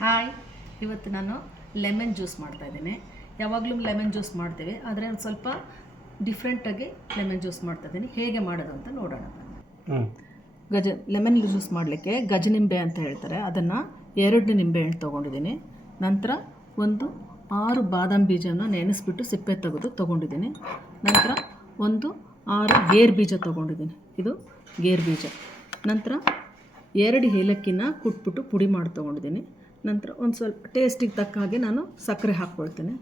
Hi ಇವತ್ತು ನಾನು lemon juice ಮಾಡ್ತಾ ಇದ್ದೀನಿ. ಯಾವಾಗಲೂ ಲೆಮನ್ ಜ್ಯೂಸ್ ಮಾಡ್ತೀವಿ. ಆದರೆ ಒಂದು ಸ್ವಲ್ಪ ಡಿಫ್ರೆಂಟಾಗಿ ಲೆಮನ್ ಜ್ಯೂಸ್ ಮಾಡ್ತಾ ಇದ್ದೀನಿ. ಹೇಗೆ ಮಾಡೋದು ಅಂತ ನೋಡೋಣ. ಗಜ ಲೆಮನ್ ಜ್ಯೂಸ್ ಮಾಡಲಿಕ್ಕೆ ಗಜನಿಂಬೆ ಅಂತ ಹೇಳ್ತಾರೆ. ಅದನ್ನು ಎರಡು ನಿಂಬೆ ಹಣ್ಣು ತೊಗೊಂಡಿದ್ದೀನಿ. ನಂತರ ಒಂದು ಆರು ಬಾದಾಮಿ ಬೀಜವನ್ನು ನೆನೆಸ್ಬಿಟ್ಟು ಸಿಪ್ಪೆ ತೆಗೆದು ತೊಗೊಂಡಿದ್ದೀನಿ. ನಂತರ ಒಂದು ಆರು ಗೇರ್ ಬೀಜ ತೊಗೊಂಡಿದ್ದೀನಿ. ಇದು ಗೇರ್ ಬೀಜ. ನಂತರ ಎರಡು ಏಲಕ್ಕಿನ ಕುಟ್ಬಿಟ್ಟು ಪುಡಿ ಮಾಡಿ ತೊಗೊಂಡಿದ್ದೀನಿ. ನಂತರ ಒಂದು ಸ್ವಲ್ಪ ಟೇಸ್ಟಿಗೆ ತಕ್ಕ ಹಾಗೆ ನಾನು ಸಕ್ಕರೆ ಹಾಕ್ಕೊಳ್ತೇನೆ.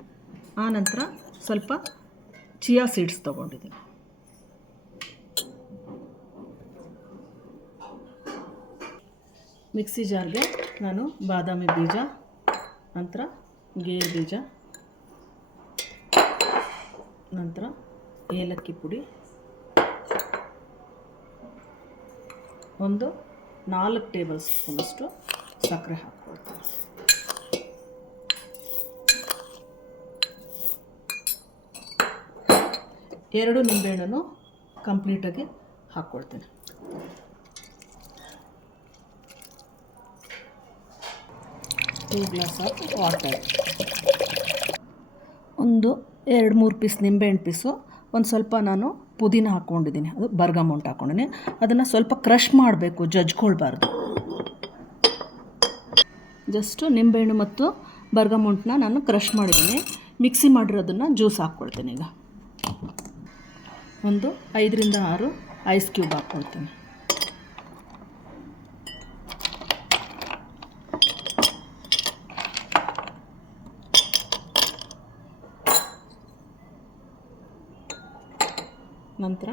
ಆ ನಂತರ ಸ್ವಲ್ಪ ಚಿಯಾ ಸೀಡ್ಸ್ ತೊಗೊಂಡಿದ್ದೀನಿ. ಮಿಕ್ಸಿ ಜಾರ್ಗೆ ನಾನು ಬಾದಾಮಿ ಬೀಜ, ನಂತರ ಗೇರು ಬೀಜ, ನಂತರ ಏಲಕ್ಕಿ ಪುಡಿ, ಒಂದು ನಾಲ್ಕು ಟೇಬಲ್ ಸ್ಪೂನಷ್ಟು ಸಕ್ಕರೆ ಹಾಕ್ಕೊಳ್ತೀನಿ. ಎರಡು ನಿಂಬೆಹಣ್ಣನ್ನು ಕಂಪ್ಲೀಟಾಗಿ ಹಾಕ್ಕೊಳ್ತೀನಿ. ಟೂ ಗ್ಲಾಸ್ ಆಫ್ ವಾಟರ್ ಒಂದು, ಎರಡು, ಮೂರು ಪೀಸ್ ನಿಂಬೆಹಣ್ಣು ಪೀಸು ಒಂದು ಸ್ವಲ್ಪ ನಾನು ಪುದೀನ ಹಾಕ್ಕೊಂಡಿದ್ದೀನಿ. ಅದು ಬರ್ಗಮೌಂಟ್ ಹಾಕ್ಕೊಂಡಿದ್ದೀನಿ. ಅದನ್ನು ಸ್ವಲ್ಪ ಕ್ರಷ್ ಮಾಡಬೇಕು ಜಜ್ಕೊಳ್ಬಾರ್ದು ಜಸ್ಟು ನಿಂಬೆಹಣ್ಣು ಮತ್ತು ಬರ್ಗಮೌಂಟ್ನ ನಾನು ಕ್ರಷ್ ಮಾಡಿದ್ದೀನಿ. ಮಿಕ್ಸಿ ಮಾಡಿರೋದನ್ನು ಜ್ಯೂಸ್ ಹಾಕ್ಕೊಳ್ತೀನಿ ಈಗ. ಒಂದು ಐದರಿಂದ ಆರು ಐಸ್ ಕ್ಯೂಬ್ ಹಾಕ್ಕೊಳ್ತೀನಿ ನಂತರ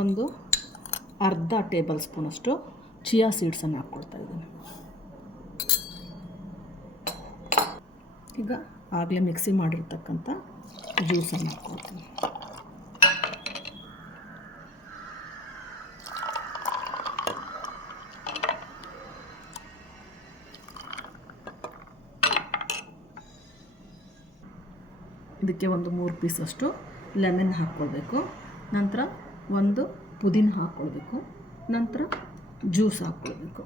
ಒಂದು ಅರ್ಧ ಟೇಬಲ್ ಸ್ಪೂನಷ್ಟು ಚಿಯಾ ಸೀಡ್ಸನ್ನು ಹಾಕ್ಕೊಳ್ತಾ ಇದ್ದೀನಿ. ಈಗ ಆಗಲೇ ಮಿಕ್ಸಿ ಮಾಡಿರ್ತಕ್ಕಂಥ ಜ್ಯೂಸನ್ನು ಹಾಕ್ಕೊಳ್ತೀನಿ. ಇದಕ್ಕೆ ಒಂದು ಮೂರು ಪೀಸಷ್ಟು ಲೆಮನ್ ಹಾಕ್ಕೊಳ್ಬೇಕು. ನಂತರ ಒಂದು ಪುದೀನ ಹಾಕ್ಕೊಳ್ಬೇಕು. ನಂತರ ಜ್ಯೂಸ್ ಹಾಕ್ಕೊಳ್ಬೇಕು.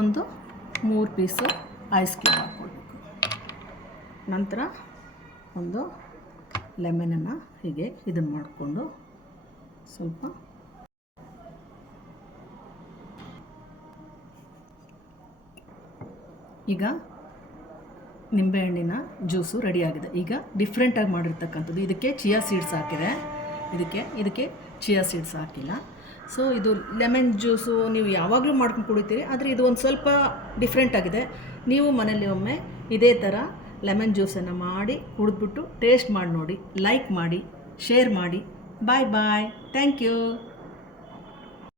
ಒಂದು ಮೂರು ಪೀಸು ಐಸ್ ಕ್ಯೂಬ್ ಹಾಕ್ಕೊಳ್ಬೇಕು ನಂತರ ಒಂದು ಲೆಮನನ್ನು ಹೀಗೆ ಇದನ್ನು ಮಾಡಿಕೊಂಡು ಸ್ವಲ್ಪ ಈಗ ನಿಂಬೆಹಣ್ಣಿನ ಜ್ಯೂಸು ರೆಡಿಯಾಗಿದೆ. ಈಗ ಡಿಫ್ರೆಂಟಾಗಿ ಮಾಡಿರ್ತಕ್ಕಂಥದ್ದು. ಇದಕ್ಕೆ ಚಿಯಾ ಸೀಡ್ಸ್ ಹಾಕಿದೆ. ಇದಕ್ಕೆ ಇದಕ್ಕೆ ಚಿಯಾ ಸೀಡ್ಸ್ ಹಾಕಿಲ್ಲ. ಸೊ ಇದು ಲೆಮನ್ ಜ್ಯೂಸು ನೀವು ಯಾವಾಗಲೂ ಮಾಡ್ಕೊಂಡು ಕುಡಿತೀರಿ, ಆದರೆ ಇದು ಒಂದು ಸ್ವಲ್ಪ ಡಿಫ್ರೆಂಟ್ ಆಗಿದೆ. ನೀವು ಮನೇಲಿ ಒಮ್ಮೆ ಇದೇ ಥರ ಲೆಮನ್ ಜ್ಯೂಸನ್ನು ಮಾಡಿ ಕುಡಿದ್ಬಿಟ್ಟು ಟೇಸ್ಟ್ ಮಾಡಿ ನೋಡಿ ಲೈಕ್ ಮಾಡಿ ಶೇರ್ ಮಾಡಿ. ಬಾಯ್ ಬಾಯ್ ಥ್ಯಾಂಕ್ ಯು